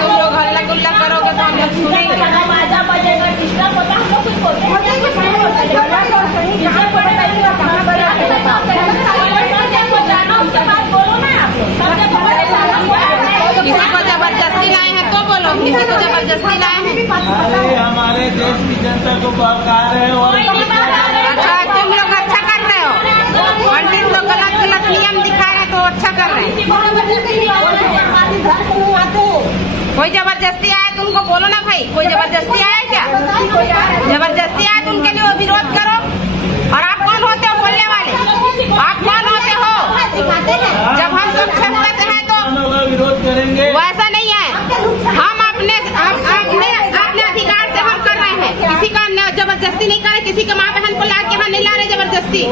तुम लोग हल्ला गुल्ला करोगे तो हम लोग सुनेंगे। किसी को जबरदस्ती लाए हैं तो बोलो, किसी को जबरदस्ती लाए हैं। अरे हमारे देश की जनता को बहका रहे हो। अच्छा, तुम लोग अच्छा कर रहे हो। पंडित लोग गलत गलत नियम दिखा रहे तो अच्छा कर रहे हैं। कोई जबरदस्ती आए तो उनको बोलो ना भाई, कोई जबरदस्ती आए क्या? जबरदस्ती आए तो उनके लिए वो विरोध करो। और आप कौन होते हो बोलने वाले? आप कौन होते हो? जब हम सब करते हैं तो विरोध करेंगे। वैसा नहीं है। हम अपने अधिकार से हम कर रहे हैं। किसी का जबरदस्ती नहीं कर रहे, किसी के माँ बहन को ला के यहाँ नहीं ला रहे जबरदस्ती।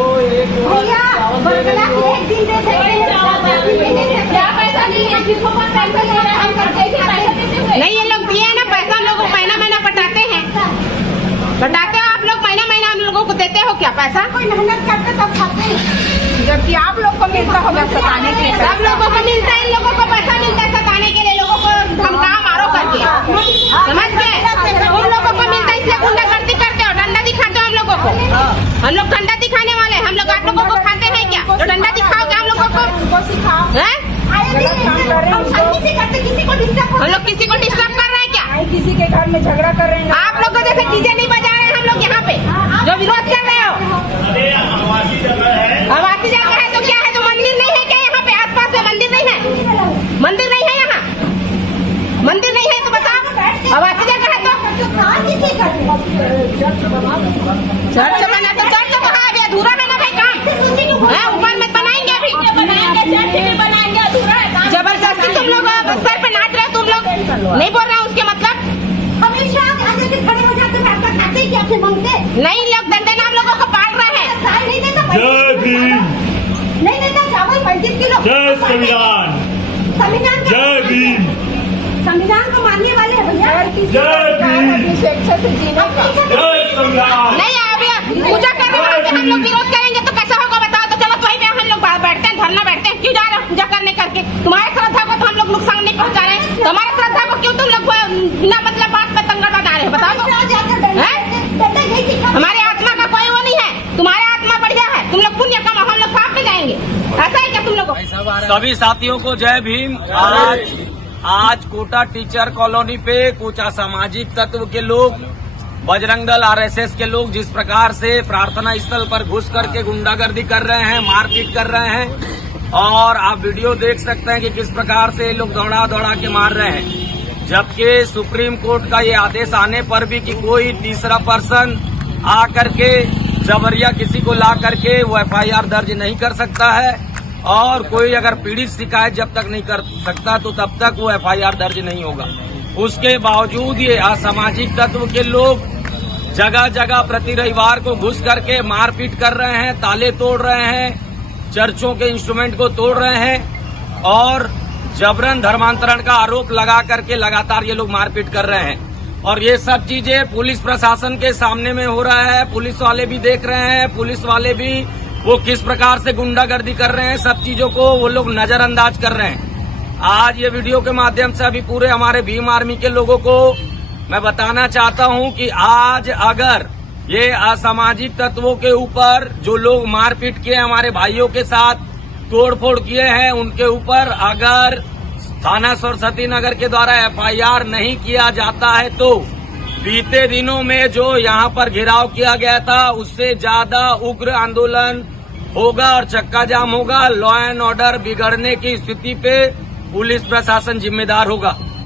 नहीं, ये लोग दिए ना पैसा, हम लोगों को महीना महीना पटाते हैं। पटाते हो आप लोग, महीना महीना हम लोगों को देते हो क्या पैसा? कोई मेहनत करते तब खाते हैं, जबकि आप लोग को मिलता होगा सताने के लिए। सब लोगों को मिलता है, इन लोगों को पैसा मिलता है सताने के लिए, लोगों को धमका मारो करके। समझ गए? उन लोगों को मिलता है इसलिए गुंडागर्दी करते हो, डंडा दिखाते हो हम लोगों को। हम लोग डंडा दिखाने वाले, हम लोग आप लोगों को खाते हैं क्या? तो डंडा दिखाओगे हम लोगों को? हम लोग किसी को डिस्टर्ब कर रहे हैं क्या? किसी के घर में झगड़ा कर रहे हैं। आप लोग को जैसे डीजे नहीं बजा रहे हैं हम लोग यहाँ पे, जो विरोध कर रहे हो। आवासी जगह है तो क्या है? तो मंदिर नहीं है क्या यहाँ पे? आसपास में मंदिर नहीं है? मंदिर नहीं है यहाँ? मंदिर नहीं है तो बताओ, आवासी जगह है तो चर्च बना, तो चर्च कहाँ अभी अधूरा है ना भाई काम है, ऊपर में बनाएंगे अभी। जबरदस्ती तुम लोग सर पे नाच रहे हो, तुम लोग नहीं बोल रहे हो उसके मतलब। हमेशा आगे के खड़े हो जाते हैं, आपका खाते क्या आपसे मांगते? नहीं, लोग डंडे नाम लोगों को पाल रहे हैं। नहीं देता, जय भीम, नहीं देता चावल 35 किलो। जय संविधान, संविधान जय भीम, संविधान को मानने वाले हैं भैया। जय भीम, जय संविधान। नहीं, अभी पूजा कर रहे हैं, हम लोग विरोध करेंगे तो कैसा होगा बताओ? तो चलो वहीं पे हम लोग बैठते हैं, धरना बैठते हैं। क्यों जा रहे हो पूजा करने करके? तुम्हारी श्रद्धा को तो हम लोग नुकसान नहीं पहुंचा रहे हैं, तो हमारी श्रद्धा को क्यों तुम लोग बिना मतलब बात में तंगा बना रहे हो? बताओ तो। हमारी आत्मा का कोई वो नहीं है, तुम्हारा आत्मा बढ़िया है, तुम लोग पुण्य कमाओ, हम लोग पाप में जाएंगे। ऐसा है क्या तुम लोग? सभी साथियों को जय भीम। आज कोटा टीचर कॉलोनी पे कुछ असामाजिक तत्व के लोग, बजरंग दल आरएसएस के लोग जिस प्रकार से प्रार्थना स्थल पर घुस करके गुंडागर्दी कर रहे हैं, मारपीट कर रहे हैं, और आप वीडियो देख सकते हैं कि किस प्रकार से लोग दौड़ा दौड़ा के मार रहे हैं। जबकि सुप्रीम कोर्ट का ये आदेश आने पर भी कि कोई तीसरा पर्सन आ करके जबरिया किसी को ला करके वो एफआईआर दर्ज नहीं कर सकता है, और कोई अगर पीड़ित शिकायत जब तक नहीं कर सकता तो तब तक वो एफआईआर दर्ज नहीं होगा। उसके बावजूद ये असामाजिक तत्व के लोग जगह जगह प्रति रविवार को घुस करके मारपीट कर रहे हैं, ताले तोड़ रहे हैं, चर्चों के इंस्ट्रूमेंट को तोड़ रहे हैं, और जबरन धर्मांतरण का आरोप लगा करके लगातार ये लोग मारपीट कर रहे हैं। और ये सब चीजें पुलिस प्रशासन के सामने में हो रहा है, पुलिस वाले भी देख रहे हैं, पुलिस वाले भी वो किस प्रकार से गुंडागर्दी कर रहे हैं, सब चीजों को वो लोग नजरअंदाज कर रहे हैं। आज ये वीडियो के माध्यम से अभी पूरे हमारे भीम आर्मी के लोगों को मैं बताना चाहता हूं कि आज अगर ये असामाजिक तत्वों के ऊपर जो लोग मारपीट किए हमारे भाइयों के साथ, तोड़फोड़ किए हैं, उनके ऊपर अगर थाना सरस्वती नगर के द्वारा एफआईआर नहीं किया जाता है तो बीते दिनों में जो यहाँ पर घेराव किया गया था उससे ज्यादा उग्र आंदोलन होगा और चक्का जाम होगा। लॉ एंड ऑर्डर बिगड़ने की स्थिति पे पुलिस प्रशासन जिम्मेदार होगा।